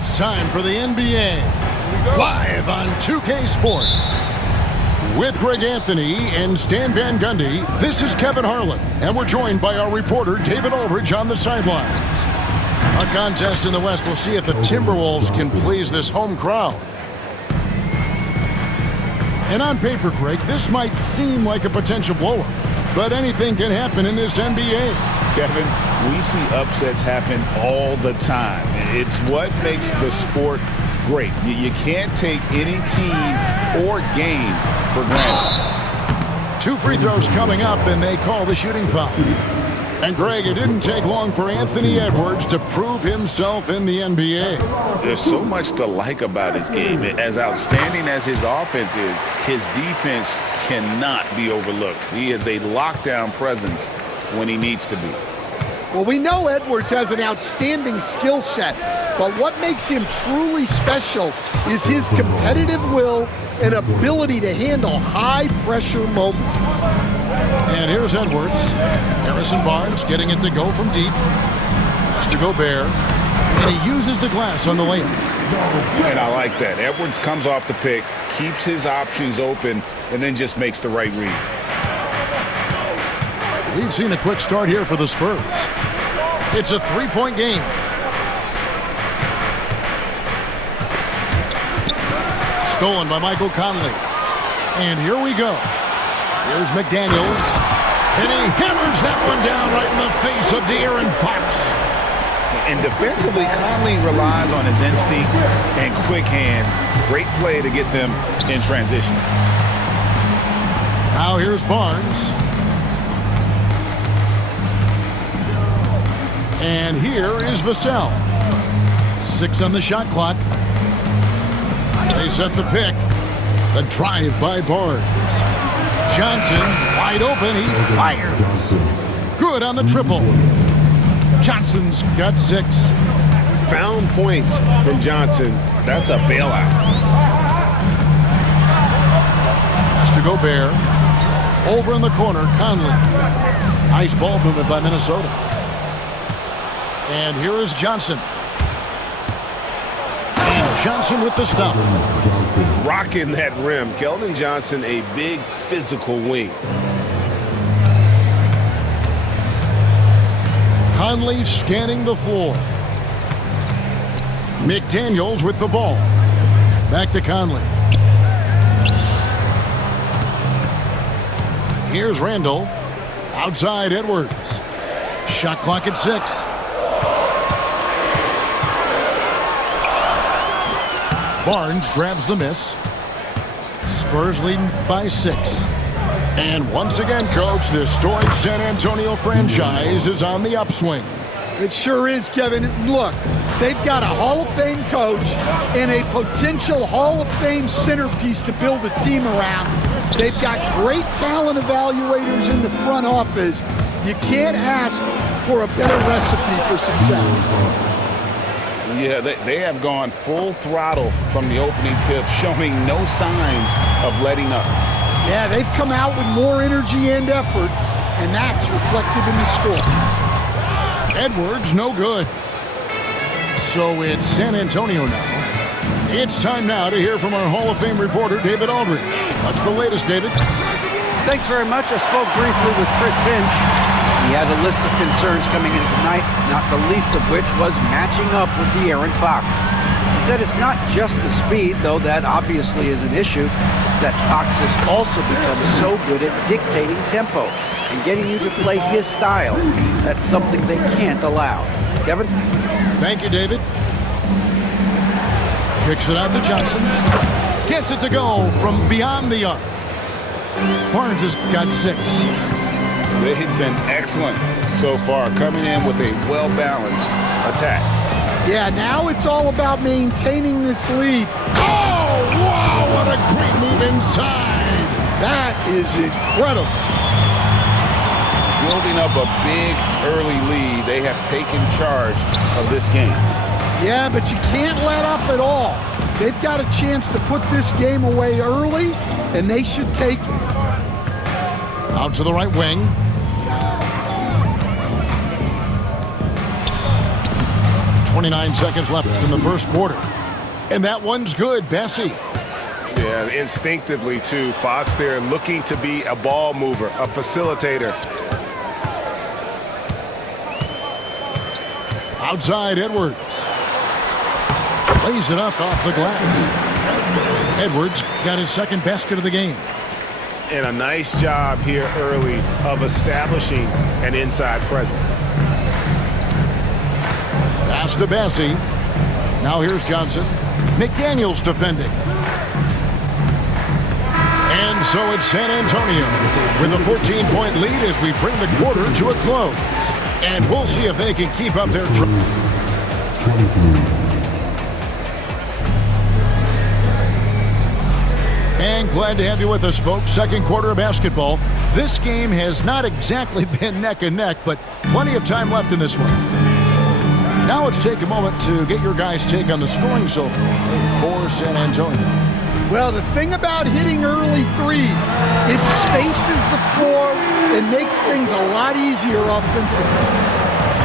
It's time for the NBA, live on 2K Sports. With Greg Anthony and Stan Van Gundy, this is Kevin Harlan, and we're joined by our reporter David Aldridge on the sidelines. A contest in the West will see if the Timberwolves can please this home crowd. And on paper, Greg, this might seem like a potential blowout, but anything can happen in this NBA. Kevin, we see upsets happen all the time. It's what makes the sport great. You can't take any team or game for granted. 2 free throws coming up, and they call the shooting foul. And Greg, it didn't take long for Anthony Edwards to prove himself in the NBA. There's so much to like about his game. As outstanding as his offense is, his defense cannot be overlooked. He is a lockdown presence when he needs to be. Well, we know Edwards has an outstanding skill set, but what makes him truly special is his competitive will and ability to handle high-pressure moments. And here's Edwards. Harrison Barnes getting it to go from deep. Mr. Gobert. And he uses the glass on the layup. And I like that. Edwards comes off the pick, keeps his options open, and then just makes the right read. We've seen a quick start here for the Spurs. It's a 3-point game. Stolen by Michael Conley. And here we go. Here's McDaniels. And he hammers that one down right in the face of De'Aaron Fox. And defensively, Conley relies on his instincts and quick hands. Great play to get them in transition. Now here's Barnes. And here is Vassell. 6 on the shot clock. They set the pick. The drive by Barnes. Johnson, wide open, he fires. Good on the triple. Johnson's got 6. Found points from Johnson. That's a bailout. Mr. Gobert. Over in the corner, Conley. Nice ball movement by Minnesota. And here is Johnson. And Johnson with the stuff. Rocking that rim. Keldon Johnson, a big physical wing. Conley scanning the floor. McDaniels with the ball. Back to Conley. Here's Randall. Outside Edwards. Shot clock at 6. Barnes grabs the miss. Spurs leading by 6. And once again, Coach, the storied San Antonio franchise is on the upswing. It sure is, Kevin. Look, they've got a Hall of Fame coach and a potential Hall of Fame centerpiece to build a team around. They've got great talent evaluators in the front office. You can't ask for a better recipe for success. Yeah, they have gone full throttle from the opening tip, showing no signs of letting up. Yeah, they've come out with more energy and effort, and that's reflected in the score. Edwards, no good. So it's San Antonio now. It's time now to hear from our Hall of Fame reporter, David Aldridge. What's the latest, David? Thanks very much. I spoke briefly with Chris Finch. He had a list of concerns coming in tonight, not the least of which was matching up with De'Aaron Fox. He said it's not just the speed, though that obviously is an issue. It's that Fox has also become so good at dictating tempo and getting you to play his style. That's something they can't allow. Kevin? Thank you, David. Kicks it out to Johnson. Gets it to go from beyond the arc. Barnes has got 6. They've been excellent so far, coming in with a well-balanced attack. Yeah, now it's all about maintaining this lead. Oh, wow, what a great move inside. That is incredible. Building up a big early lead, they have taken charge of this game. Yeah, but you can't let up at all. They've got a chance to put this game away early, and they should take it. Out to the right wing. 29 seconds left in the first quarter. And that one's good, Bessie. Yeah, instinctively, too. Fox there looking to be a ball mover, a facilitator. Outside, Edwards. Lays it up off the glass. Edwards got his second basket of the game. And a nice job here early of establishing an inside presence. Pass to Bessie. Now here's Johnson. McDaniels defending. And so it's San Antonio with a 14-point lead as we bring the quarter to a close. And we'll see if they can keep up their And glad to have you with us, folks. Second quarter of basketball. This game has not exactly been neck and neck, but plenty of time left in this one. Now let's take a moment to get your guys' take on the scoring so far for San Antonio. Well, the thing about hitting early threes, it spaces the floor and makes things a lot easier offensively.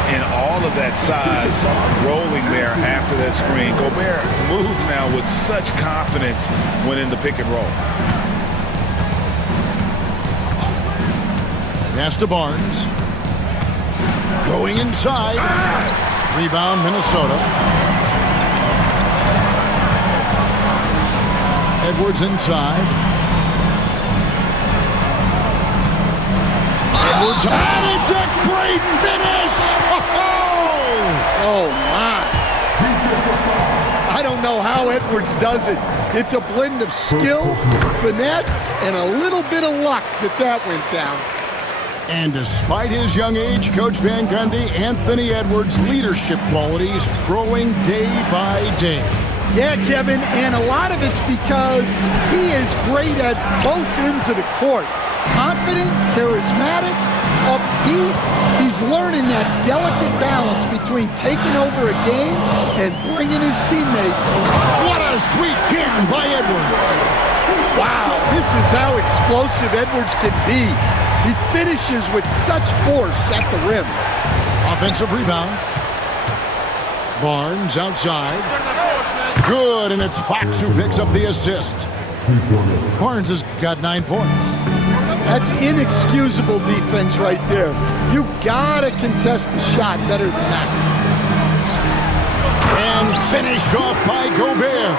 And all of that size rolling there after that screen. Gobert moves now with such confidence when in the pick and roll. Pass to Barnes. Going inside. Rebound, Minnesota. Edwards inside. Edwards, and it's a great finish! Oh, my. I don't know how Edwards does it. It's a blend of skill, finesse, and a little bit of luck that went down. And despite his young age, Coach Van Gundy, Anthony Edwards' leadership qualities growing day by day. Yeah, Kevin, and a lot of it's because he is great at both ends of the court. Confident, charismatic, upbeat. He's learning that delicate balance between taking over a game and bringing his teammates along. What a sweet jam by Edwards. Wow, this is how explosive Edwards can be. He finishes with such force at the rim. Offensive rebound. Barnes outside. Good, and it's Fox who picks up the assist. Barnes has got 9 points. That's inexcusable defense right there. You gotta contest the shot better than that. And finished off by Gobert.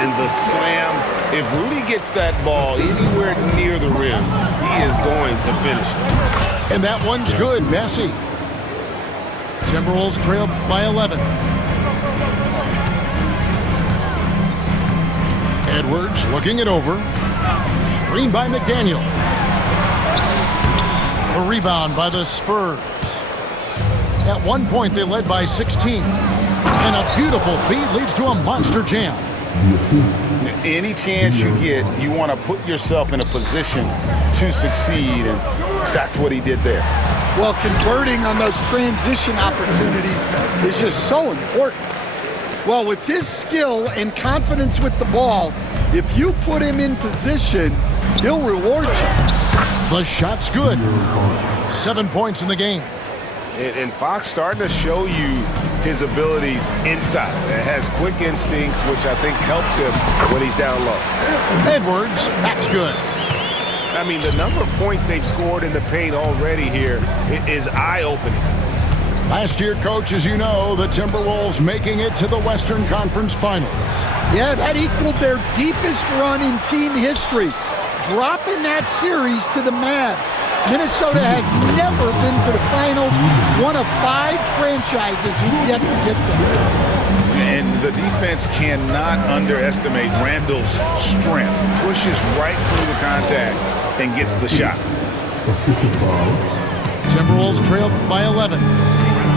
And the slam, if Rudy gets that ball anywhere near the rim, he is going to finish it. And that one's good, Messi. Timberwolves trail by 11. Edwards looking it over. Screen by McDaniel. A rebound by the Spurs. At one point, they led by 16. And a beautiful feed leads to a monster jam. Any chance you get, you want to put yourself in a position to succeed, and that's what he did there. Well, converting on those transition opportunities is just so important. Well, with his skill and confidence with the ball, if you put him in position, he'll reward you. The shot's good. 7 points in the game. And Fox starting to show you his abilities inside. It has quick instincts, which I think helps him when he's down low. Edwards, that's good. I mean, the number of points they've scored in the paint already here is eye-opening. Last year, Coach, as you know, the Timberwolves making it to the Western Conference Finals. Yeah, that equaled their deepest run in team history, dropping that series to the Mavs. Minnesota has never been to the finals, one of 5 franchises who've yet to get there. And the defense cannot underestimate Randall's strength. Pushes right through the contact and gets the shot. Timberwolves trail by 11.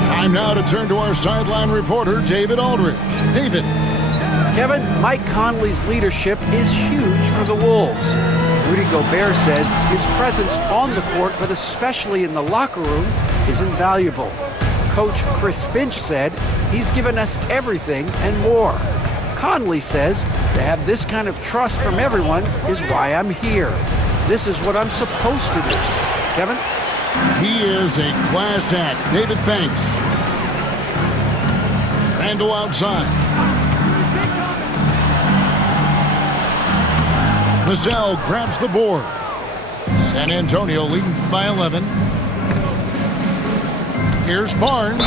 Time now to turn to our sideline reporter, David Aldridge. David. Kevin, Mike Conley's leadership is huge for the Wolves. Rudy Gobert says his presence on the court, but especially in the locker room, is invaluable. Coach Chris Finch said he's given us everything and more. Conley says to have this kind of trust from everyone is why I'm here. This is what I'm supposed to do. Kevin? He is a class act. David, thanks. Randall outside. Vassell grabs the board. San Antonio leading by 11. Here's Barnes.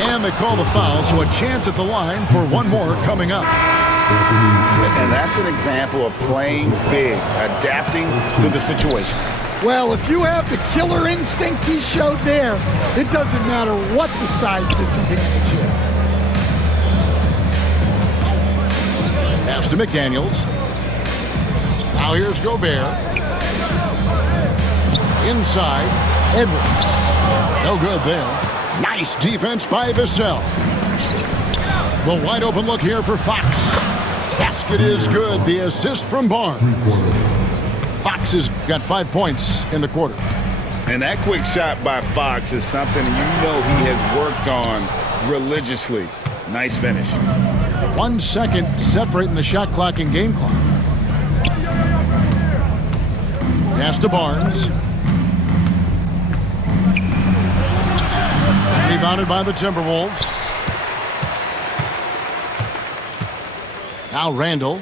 And they call the foul, so a chance at the line for one more coming up. And that's an example of playing big, adapting to the situation. Well, if you have the killer instinct he showed there, it doesn't matter what the size disadvantage is. Pass to McDaniels. Now here's Gobert. Inside, Edwards. No good there. Nice defense by Vassell. The wide open look here for Fox. Basket is good. The assist from Barnes. Fox has got 5 points in the quarter. And that quick shot by Fox is something you know he has worked on religiously. Nice finish. 1 second separating the shot clock and game clock. Pass to Barnes. Rebounded by the Timberwolves. Now Randall.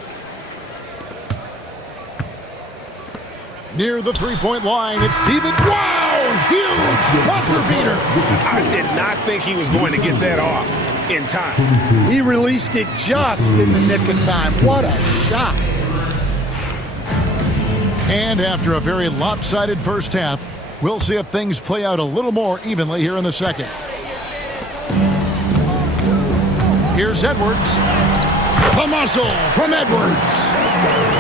Near the three-point line, it's David. Wow! Huge buzzer beater. I did not think he was going to get that off in time. He released it just in the nick of time. What a shot. And after a very lopsided first half, we'll see if things play out a little more evenly here in the second. Here's Edwards. The muscle from Edwards.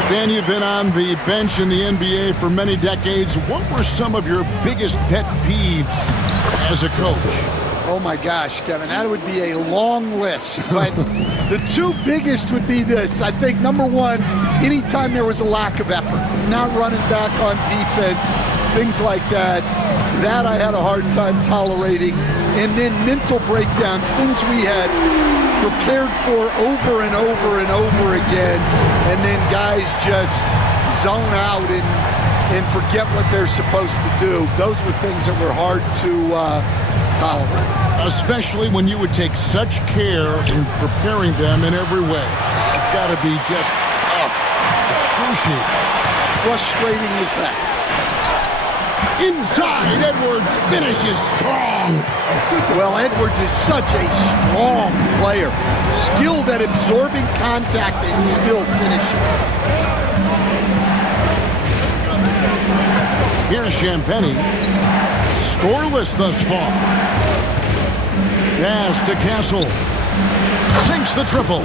Stan, you've been on the bench in the NBA for many decades. What were some of your biggest pet peeves as a coach? Oh my gosh, Kevin, that would be a long list. But the two biggest would be this. I think number one, anytime there was a lack of effort, not running back on defense, things like that, that I had a hard time tolerating. And then mental breakdowns, things we had prepared for over and over and over again, and then guys just zone out and forget what they're supposed to do. Those were things that were hard to tolerate. Especially when you would take such care in preparing them in every way. It's got to be just excruciating. Frustrating as heck. Inside, Edwards finishes strong. Well, Edwards is such a strong player. Skilled at absorbing contact and still finishing. Here's Champagnie. Scoreless thus far. Pass to Castle. Sinks the triple.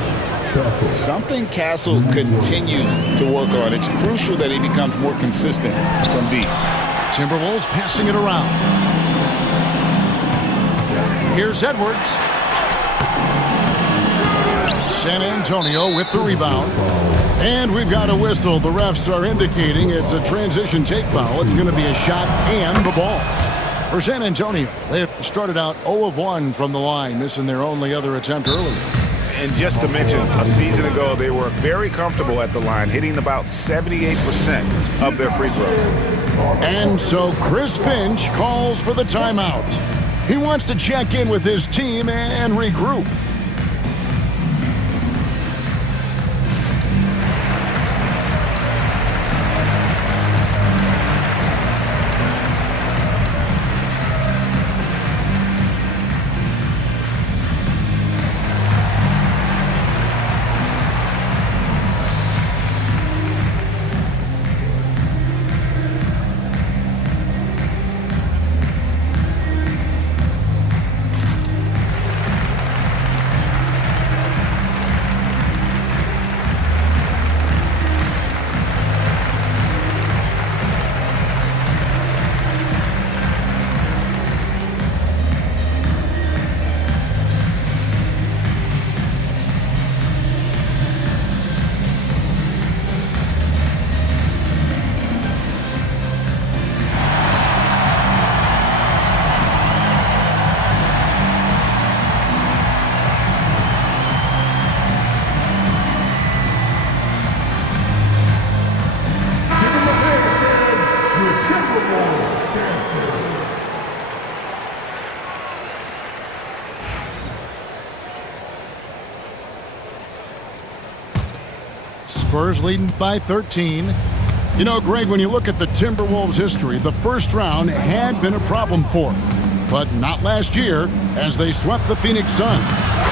Something Castle continues to work on. It's crucial that he becomes more consistent from deep. Timberwolves passing it around. Here's Edwards. San Antonio with the rebound. And we've got a whistle. The refs are indicating it's a transition take foul. It's going to be a shot and the ball. For San Antonio, they have started out 0 of 1 from the line, missing their only other attempt earlier. And just to mention, a season ago, they were very comfortable at the line, hitting about 78% of their free throws. And so Chris Finch calls for the timeout. He wants to check in with his team and regroup. Spurs leading by 13. You know, Greg, when you look at the Timberwolves' history, the first round had been a problem for them, but not last year as they swept the Phoenix Suns.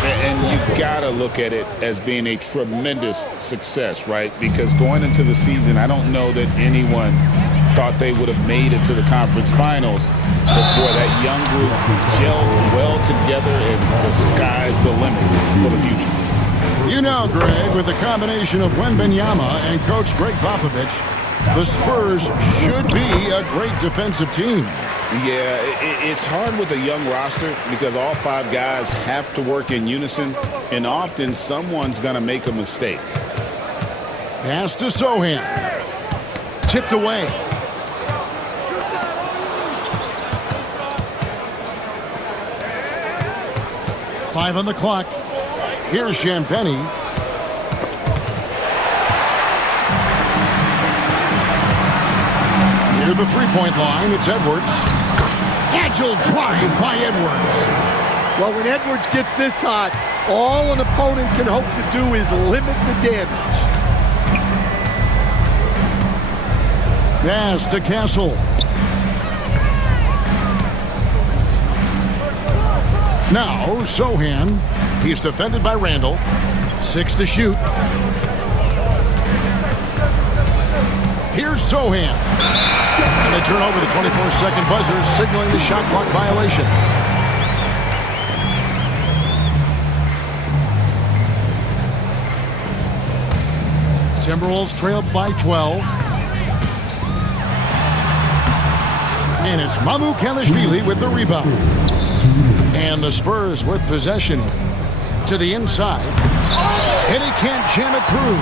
And you've got to look at it as being a tremendous success, right? Because going into the season, I don't know that anyone thought they would have made it to the conference finals. But, boy, that young group gelled well together, and the sky's the limit for the future. You know, Greg, with the combination of Wembanyama and Coach Greg Popovich, the Spurs should be a great defensive team. Yeah, it's hard with a young roster because all 5 guys have to work in unison, and often someone's going to make a mistake. Pass to Sochan. Tipped away. Five on the clock. Here's Champagnie. Near the three-point line, it's Edwards. Agile drive by Edwards. Well, when Edwards gets this hot, all an opponent can hope to do is limit the damage. Pass to Castle. Now, Sochan. He's defended by Randall. 6 to shoot. Here's Sochan. And they turn over the 24-second buzzer, signaling the shot clock violation. Timberwolves trailed by 12. And it's Mamukelashvili with the rebound. And the Spurs with possession to the inside. And he can't jam it through.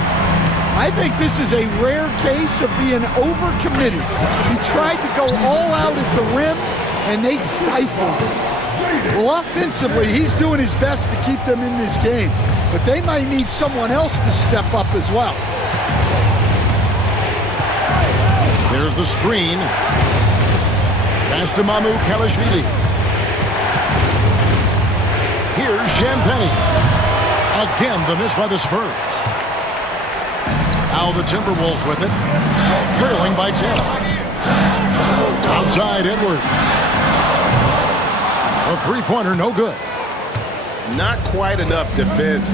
I think this is a rare case of being overcommitted. He tried to go all out at the rim, and they stifled him. Well, offensively, he's doing his best to keep them in this game, but they might need someone else to step up as well. There's the screen. Pass to Mamukelashvili. Here's Champagnie. Again, the miss by the Spurs. Now the Timberwolves with it, trailing by 10. Outside Edwards. A three-pointer, no good. Not quite enough defense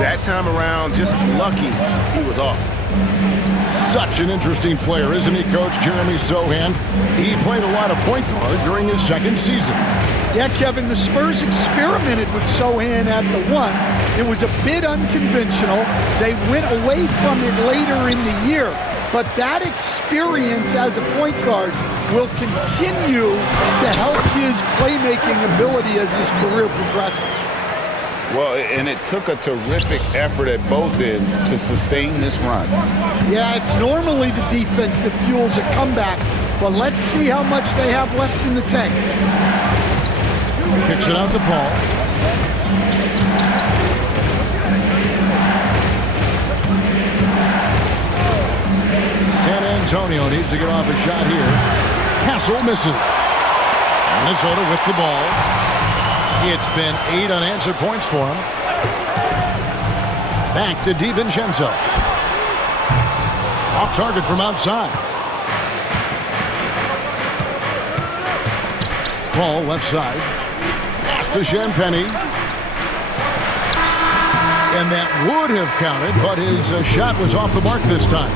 that time around. Just lucky he was off. Such an interesting player, isn't he, Coach Jeremy Sochan? He played a lot of point guard during his second season. Yeah, Kevin, the Spurs experimented with Sochan at the 1. It was a bit unconventional. They went away from it later in the year. But that experience as a point guard will continue to help his playmaking ability as his career progresses. Well, and it took a terrific effort at both ends to sustain this run. Yeah, it's normally the defense that fuels a comeback, but let's see how much they have left in the tank. Kicks it out to Paul. San Antonio needs to get off a shot here. Castle misses. Minnesota with the ball. It's been 8 unanswered points for him. Back to DiVincenzo. Off target from outside. Paul left side. Pass to Champagnie. And that would have counted, but his shot was off the mark this time.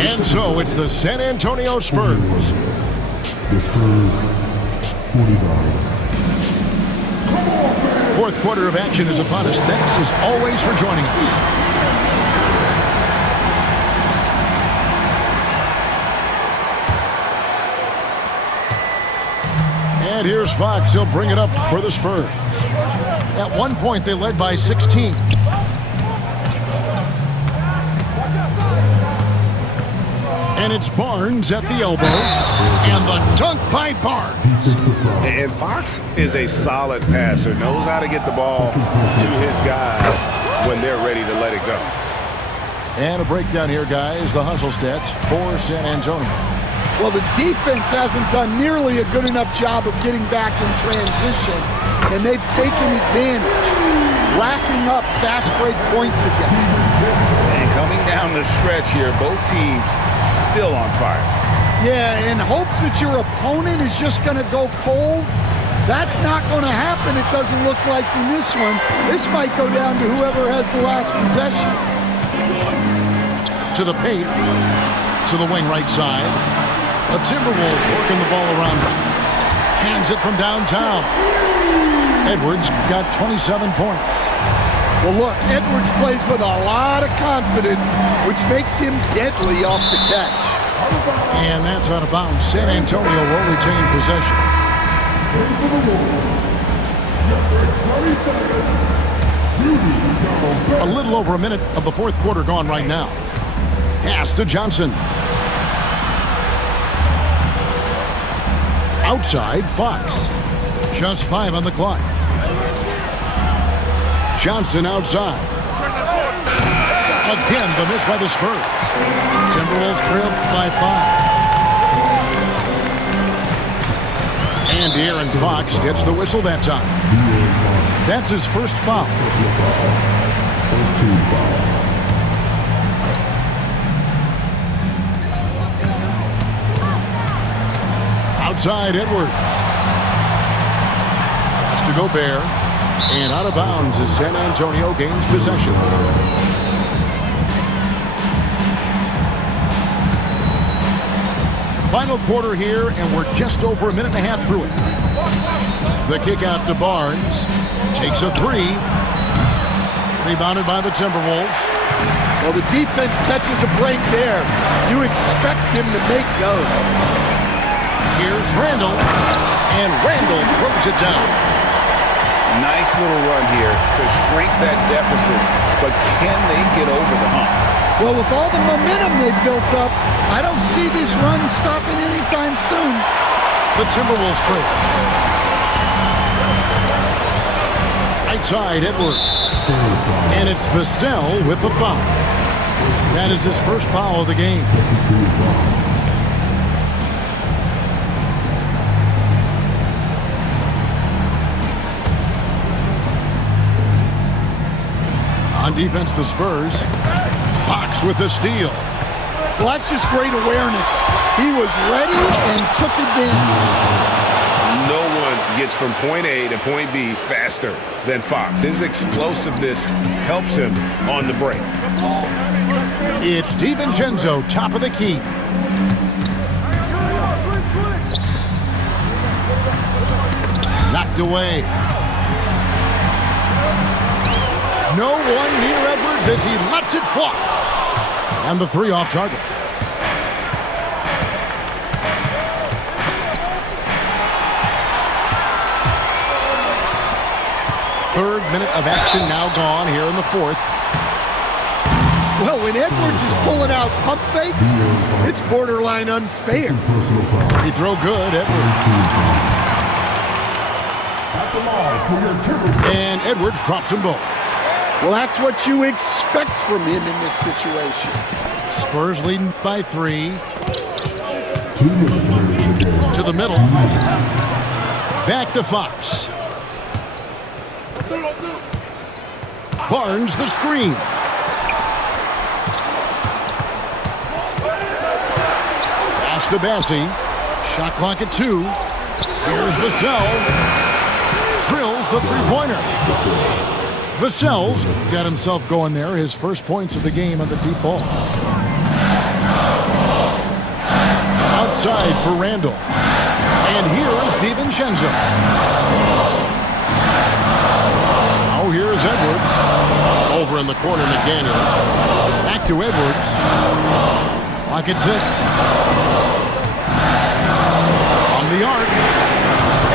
And so it's the San Antonio Spurs. The Spurs, 49. Fourth quarter of action is upon us. Thanks as always for joining us. And here's Fox. He'll bring it up for the Spurs. At one point, they led by 16. And it's Barnes at the elbow. And the dunk by Barnes. And Fox is a solid passer, knows how to get the ball to his guys when they're ready to let it go. And a breakdown here, guys. The hustle stats for San Antonio. Well, the defense hasn't done nearly a good enough job of getting back in transition, and they've taken advantage, racking up fast break points against them. And coming down the stretch here, both teams still on fire. Yeah, in hopes that your opponent is just going to go cold, that's not going to happen, it doesn't look like in this one. This might go down to whoever has the last possession. To the paint, to the wing right side. The Timberwolves working the ball around. Hands it from downtown. Edwards got 27 points. Well, look, Edwards plays with a lot of confidence, which makes him deadly off the catch. And that's out of bounds. San Antonio will retain possession. A little over a minute of the fourth quarter gone right now. Pass to Johnson. Outside, Fox. Just 5 on the clock. Johnson outside. Again, the miss by the Spurs. Timberwolves trailed by 5. And De'Aaron Fox gets the whistle that time. That's his first foul. Outside, Edwards. Has to Gobert. And out of bounds as San Antonio gains possession. Final quarter here, and we're just over a minute and a half through it. The kick out to Barnes. Takes a 3. Rebounded by the Timberwolves. Well, the defense catches a break there. You expect him to make those. Here's Randall, and Randall throws it down. Nice little run here to shrink that deficit, but can they get over the hump? Well, with all the momentum they've built up, I don't see this run stopping anytime soon. The Timberwolves trail. Outside, Edwards. And it's Vassell with the foul. That is his first foul of the game. On defense, the Spurs. Fox with the steal. Well, that's just great awareness. He was ready and took advantage. No one gets from point A to point B faster than Fox. His explosiveness helps him on the break. It's DiVincenzo, top of the key. Knocked away. No one near Edwards as he lets it fly. And the 3 off target. Third minute of action now gone here in the fourth. Well, when Edwards is pulling out pump fakes, it's borderline unfair. He throw good, Edwards. And Edwards drops them both. Well, that's what you expect from him in this situation. Spurs leading by 3. To the middle. Back to Fox. Barnes the screen. Pass to Bassie. Shot clock at 2. Here's Vassell. Drills the three-pointer. Vassell's got himself going there. His first points of the game on the deep ball. Outside for Randall. And here is DiVincenzo. Oh, here's Edwards. Over in the corner, McDaniels. Back to Edwards. Clock at 6. From the arc.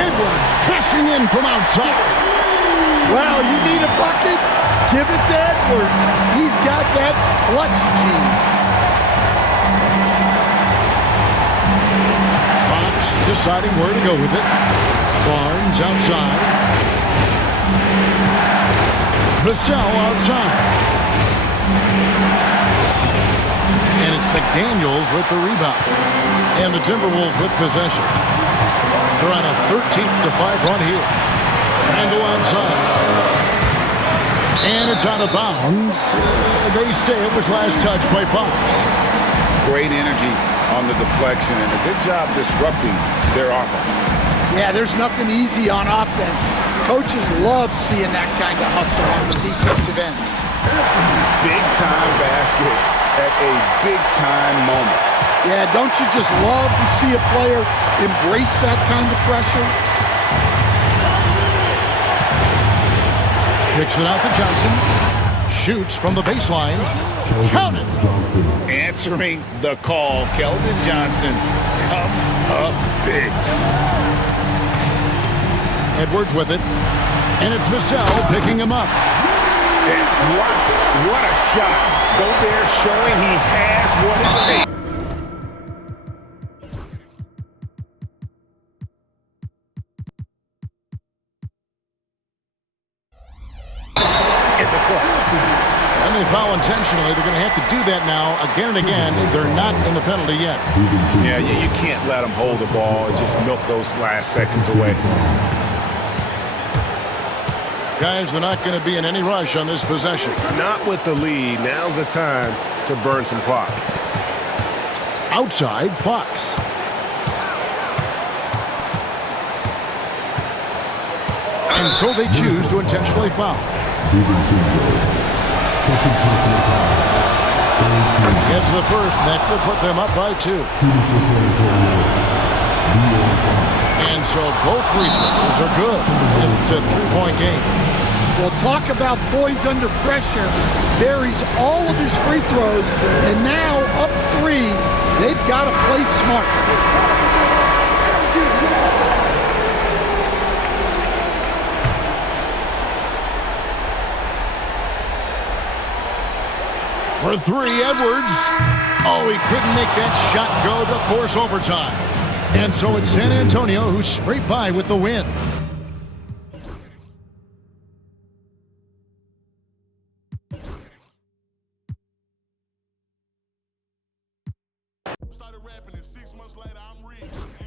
Edwards cashing in from outside. Wow, you need a bucket? Give it to Edwards. He's got that clutch gene. Fox deciding where to go with it. Barnes outside. Vassell outside. And it's McDaniels with the rebound. And the Timberwolves with possession. They're on a 13-5 run here. Randall outside. And it's out of bounds. They say it was last touched by Fox. Great energy on the deflection and a good job disrupting their offense. Yeah, there's nothing easy on offense. Coaches love seeing that kind of hustle on the defensive end. Big-time basket at a big-time moment. Yeah, don't you just love to see a player embrace that kind of pressure? Kicks it out to Johnson. Shoots from the baseline. Count it! Answering the call, Keldon Johnson comes up big. Edwards with it. And it's Vassell picking him up. And what a shot. Gobert showing he has what it takes. And they foul intentionally. They're going to have to do that now again and again. They're not in the penalty yet. Yeah, you can't let them hold the ball and just milk those last seconds away. Guys, they're not going to be in any rush on this possession. Not with the lead. Now's the time to burn some clock. Outside, Fox. And so they choose to intentionally foul. Gets the first, and that will put them up by 2. And so both free throws are good. It's a 3-point game. Well, talk about poise under pressure. Buries all of his free throws, and now up 3. They've got to play smart. For 3, Edwards. Oh, he couldn't make that shot go to force overtime. And so it's San Antonio who scraped by with the win. Started rapping and 6 months later I'm rich.